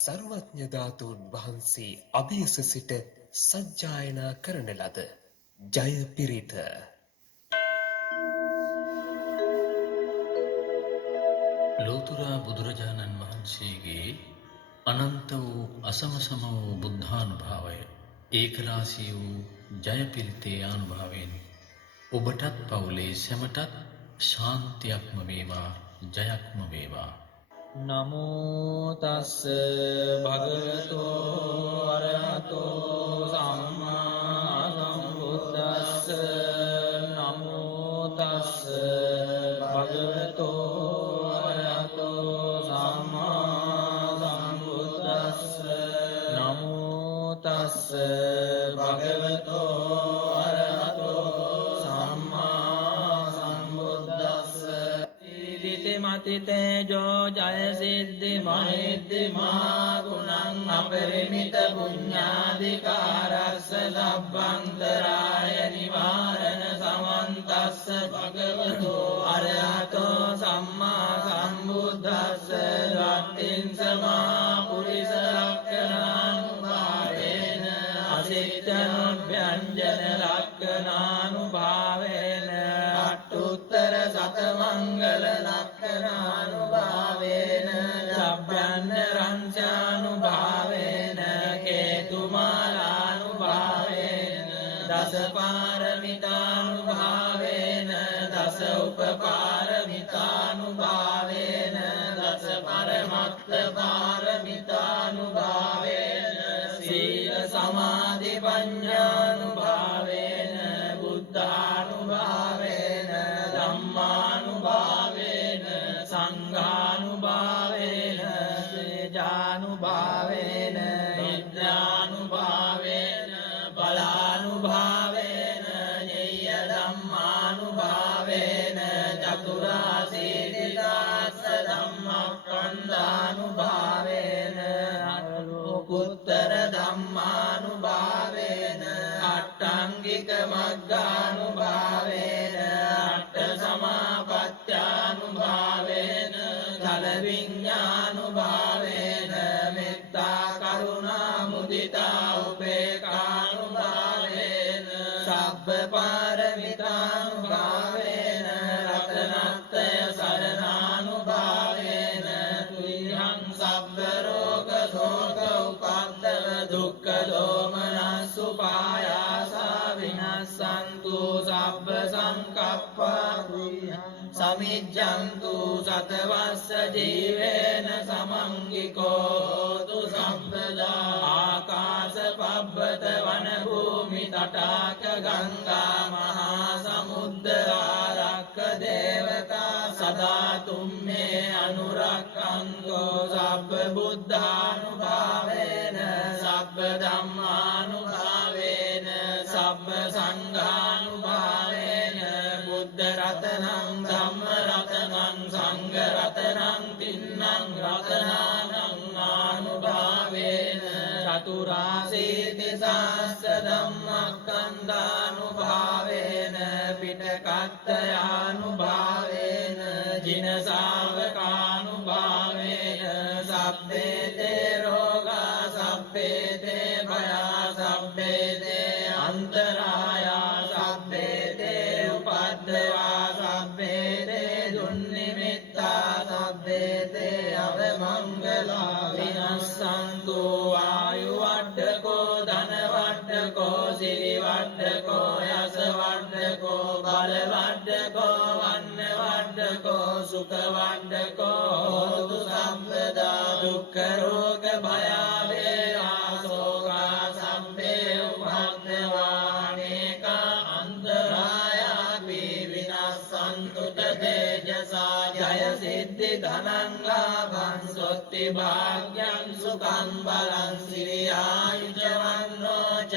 සර්වඥ ධාතුන් වහන්සේ අභියස සිට සජ්ජායනා කරන ලද ජය පිරිත ලෝතුරා බුදුරජාණන් වහන්සේගේ අනන්ත වූ අසමසම වූ බුද්ධානුභාවය ඒකරාශී වූ ජය පිරිතේ ආනුභාවයෙන් ඔබටත් පවුලේ සැමටත් ශාන්තියක්ම වේවා ජයක්ම වේවා. නමෝ තස්ස භගවතෝ අරහතෝ සම්මා සම්බුද්දස්ස නමෝ තස්ස භගවතෝ අරහතෝ සම්මා සම්බුද්දස්ස නමෝ තස්ස භගවතෝ මතිතේජෝ ජය සිද්ධි මහිද්දි මා ගුණං අපරිමිත පුඤ්ඤාධිකාරස්ස ලබ්බන්තරාය නිවාරණ සමන්තස්ස භගවතෝ අරහතෝ සම්මා සම්බුද්දස්ස රත්ත්‍රිං සමා පුරිස ලක්ඛණානුභාවේන අසිට්ඨනොභ්‍යංජන ලක්ඛණානුභාවේන අට්ඨුත්තර සතමංගල ලක්ඛණානුභාවේන සබ්බන්න රංචානුභාවේන කේතුමාලානුභාවේන දසපාරමිතානුභාවේන දස උපපාරමිතානුභාවේන දස පරමත්ත පාරමිතානුභාවේන සීල සමාධි පඤ්ඤානුභාවේන බුද්ධානුභාවේන ධම්මානුභාවේන සංඝානුභාවේන තේජානුභාවේන විද්‍යානුභාවේන බලානුභාවේන ඤෙය්‍ය ධම්මානුභාවේන චතුරාසීතිදාස්ස ධම්මස්කන්ධානුභාවේන අනුකුත්තර ධම්මානුභාවේන අට්ඨංගික මග්ගානුභාවේන අට්ඨ සමාපත්ත්‍යානුභාවේන ඵල විඥානුභාවේන මෙත්තා කරුණා මුදිතා උපේක්ඛානුභාවේන සබ්බ පාරමිතානුභාවේන රතනත්‍රය සරණානුභාවේන තුයං සබ්බ රෝග ශෝක උපද්දව දුක්ඛ දෝමනස් උපායාසා විනස්සන්තු සබ්බ සංකප්පා සමිජ්ජන්තු සතවස්ස ජීවේන සමංගිකෝතු සම්පදා ආකාශ පබ්බත වන භූමි තටාක ගංගා මහා සමුද්ද ආරක්ක දේවතා සදා තුම්මේ අනුරක්ඛන්තෝ සබ්බ බුද්ධානුභාවේන සබ්බ ධම්මානුභාවේන සබ්බ සංඝානුභාවේන බුද්ධ රතනං ධම්ම රතනං සංඝ රතනං තින්නං රතනානං ආනුභාවේන චතුරාසීති සාස්ස ධම්මස්කන්ධානුභාවේන පිටකත්තයානුභාවේන ජින ශාවකානුභාවේන සබ්බේ තේ රෝගා සබ්බේ තේ භයා සබ්බේ තේ අන්තරායා සබ්බේ තේ උපද්දවා සබ්බේ තේ දුන්නිමිත්තා සබ්බේ තේ අවමංගලා විනස්සන්තු ආයු වඩ්ඩකෝ ධන වඩ්ඩකෝ සිරි වඩ්ඩකෝ යස වඩ්ඩකෝ බල වඩ්ඩකෝ වන්න වඩ්ඩකෝ සුඛ වඩ්ඩකෝ හෝතු සම්පදා දුක්ඛ රෝග භය වේරා සෝගා සම්පේ උපද්දවානේක අන්තරායාපි විනස්සන්තු තේජසා ජය සිද්ධි ධනං ලාභං සොත්ති භාග්‍යං සුඛං බලං සිරි ආයුජ වන්නෝ ච